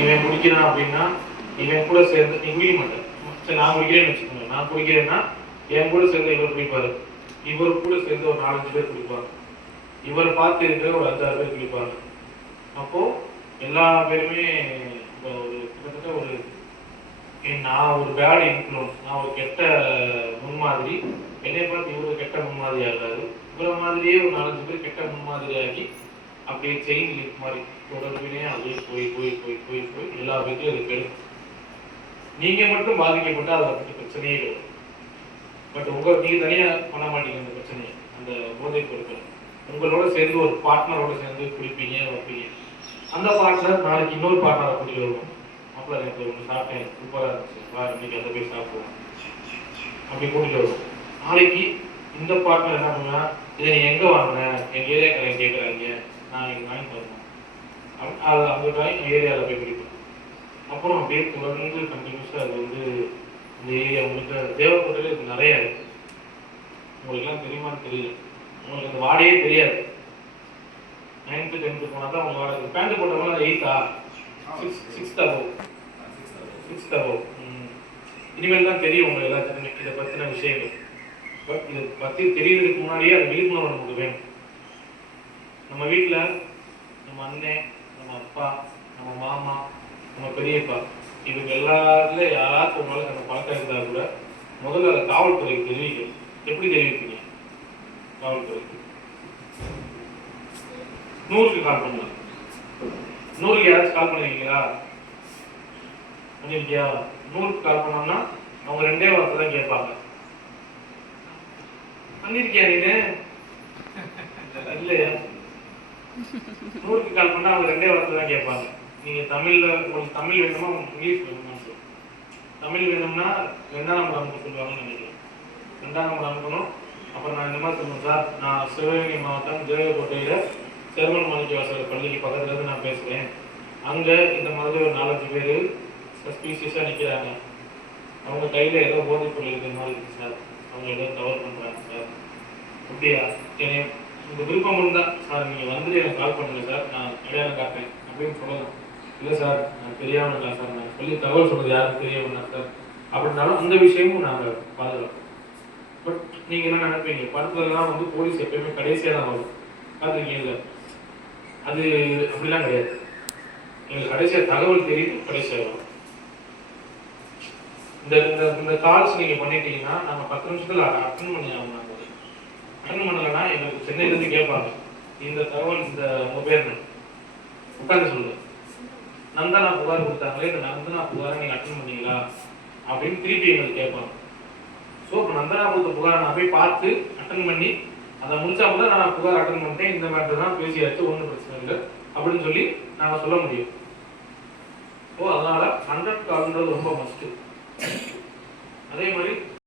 இவன் குடிக்கிறான் அப்படின்னா இவன் கூட சேர்ந்து நீ குடிக்க மாட்டேன். சரி நான் குடிக்கிறேன்னு வச்சுக்கோங்க. நான் குடிக்கிறேன்னா என் கூட சேர்ந்து இவர் குடிப்பாரு, இவர் கூட சேர்ந்து ஒரு 4-5 பேர் குடிப்பாங்க, இவரை பார்த்து இருக்கிற ஒரு 5-6 பேர் குடிப்பாங்க. அப்போ எல்லா பேருமே ஒரு கிட்டத்தட்ட ஒரு நான் ஒரு பேட் இன்ஃப்ளூன்ஸ், நான் ஒரு கெட்ட முன்மாதிரி, என்னை பார்த்து இவரு கெட்ட முன்மாதிரி ஆகாது, இவரை மாதிரியே ஒரு 4-5 பேர் கெட்ட முன்மாதிரி ஆகி அப்படியே செயின் லிங்க் மாதிரி தொடர்பினே அப்படியே போய் போய் போய் போய் போய் எல்லா பேர்த்தையும் அது கெடுக்கும். நீங்க மட்டும் பாதிக்கப்பட்டு அதை பற்றி பிரச்சனையே கிடையாது. பட் நீங்க தனியா பண்ண மாட்டீங்க அந்த பிரச்சனையை, அந்த போதைப் பொருட்கள் உங்களோட சேர்ந்து ஒரு பார்ட்னரோட சேர்ந்து குடிப்பீங்க வைப்பீங்க. அந்த பார்ட்னர் நாளைக்கு இன்னொரு பார்ட்னரை கூட்டிட்டு வருவோம். அப்போ எனக்கு ஒன்று சாப்பிட்டேன் சூப்பராக இருந்துச்சு, வா இன்னைக்கு அதை போய் சாப்பிடுவோம் அப்படி கூட்டிட்டு வருவோம். நாளைக்கு இந்த பார்ட்னர் என்ன பண்ணுவேன், இதை நீ எங்கே வாங்கினேன், எங்கள் ஏரியாக்காரங்க கேட்குறாங்க, நான் எனக்கு வாங்கி தரணும், அது அந்த டைம் ஏரியாவில் போய் குடிப்பேன். அப்புறம் அப்படியே தொடர்ந்து கண்டினியூஸாக அது வந்து இந்த ஏரியா உங்களுக்கு தேவைப்பட்டது இது நிறையா இருக்குது. உங்களுக்குலாம் தெரியுமான்னு தெரியல, உங்களுக்கு அந்த வாடையே தெரியாது. 9th 10th போனால் தான் உங்களுக்கு வாடகை. பேண்ட் போட்டவங்க 8th 6th above. இனிமேல் தான் தெரியும் உங்க எல்லாத்துக்குமே இதை பற்றின விஷயங்கள். பட் இதை பற்றி தெரியறதுக்கு முன்னாடியே அது விழிப்புணர்வு நமக்கு வேணும். நம்ம வீட்டில் நம்ம அண்ணன், நம்ம அப்பா, நம்ம மாமா, நம்ம பெரியப்பா, இவங்க எல்லாத்துல யாராச்சும் உங்களால் அந்த பழக்கம் இருந்தால் கூட முதல்ல அதை காவல்துறைக்கு தெரிவிக்கணும். எப்படி தெரிவிப்பீங்க? காவல்துறைக்கு 100க்கு கால் பண்ணலாம். 100க்கு யாராச்சும் கால் பண்ணிருக்கீங்களா? பண்ணிருக்கியா? 100க்கு கால் பண்ணோம்னா அவங்க 2 வார்த்தை தான் கேட்பாங்க. பண்ணிருக்கியா நீனு? இல்லையா? 100க்கு கால் பண்ணா அவங்க 2 வார்த்தை தான் கேட்பாங்க. நீங்க தமிழ்ல உங்களுக்கு தமிழ் வேணுமா இங்கிலீஷ் வேணுமா? தமிழ் வேணும்னா 2ஆம் நம்பர் அனுப்ப சொல்லுவாங்கன்னு நினைக்கிறேன். 2ஆம் நம்பர் அனுப்பணும். அப்புறம் நான் இந்த மாதிரி சொல்லணும், சார் நான் சிவகங்கை மாவட்டம் தேவக்கோட்டையில செருமல் மாணிக்கவாசகர் பள்ளிக்கு பக்கத்துல இருந்து நான் பேசுறேன். அங்க இந்த மாதிரி ஒரு 4-5 பேர் சஸ்பீசியஸா நிக்கிறாங்க, அவங்க கையில ஏதோ போதைப் பொருள் இருக்கிற மாதிரி இருக்கு சார், அவங்க ஏதோ தவறு பண்றாங்க சார். அப்படியா? என்னை உங்க விருப்பம் இருந்தா சார் நீங்க வந்துட்டு எனக்கு கால் பண்ணுங்க சார், நான் அடையாளம் காட்டுறேன் அப்படின்னு சொல்லலாம். இல்லை சார் நான் தெரியாமல் இல்லை சார், நான் சொல்லி தகவல் சொல்றது யாருக்கு தெரியாமல் சார் அப்படின்னாலும் அந்த விஷயமும் நாங்கள் பாதுகாப்போம். பட் நீங்க என்ன நினைப்பீங்க, படத்துலலாம் வந்து போலீஸ் எப்பயுமே கடைசியாக தான் வரும், பார்த்துருக்கீங்கல்ல? அது அப்படிலாம் கிடையாது. எங்களுக்கு கடைசியாக தகவல் தெரியும், கடைசியாக வரும். இந்த இந்த கால்ஸ் நீங்க பண்ணிட்டீங்கன்னா நாங்கள் 10 நிமிஷத்துல அட்டன் பண்ணி ஆகணும். அட்டன் பண்ணலைன்னா எங்களுக்கு சென்னையிலேருந்து கேட்பாங்க, இந்த தகவல் இந்த உங்க பேர் உட்காந்து சொல்லுங்க, நந்தனா புகார் கொடுத்தாங்களே, இந்த நந்தனா புகாரை நீங்க அட்டன் பண்ணீங்களா அப்படின்னு திருப்பி எங்களுக்கு கேட்பாங்க. ஸோ இப்போ நந்தனா கொடுத்த புகாரை நான் போய் பார்த்து அட்டன் பண்ணி அதை முடிச்சா கூட நான் புகார் அட்டன் பண்ணிட்டேன், இந்த மேட்டர் தான் பேசியாச்சு, ஒன்றும் பிரச்சனை இல்லை அப்படின்னு சொல்லி நாங்கள் சொல்ல முடியும். ஸோ அதனால 100 கால்ன்றது ரொம்ப மஸ்ட்டு. அதே மாதிரி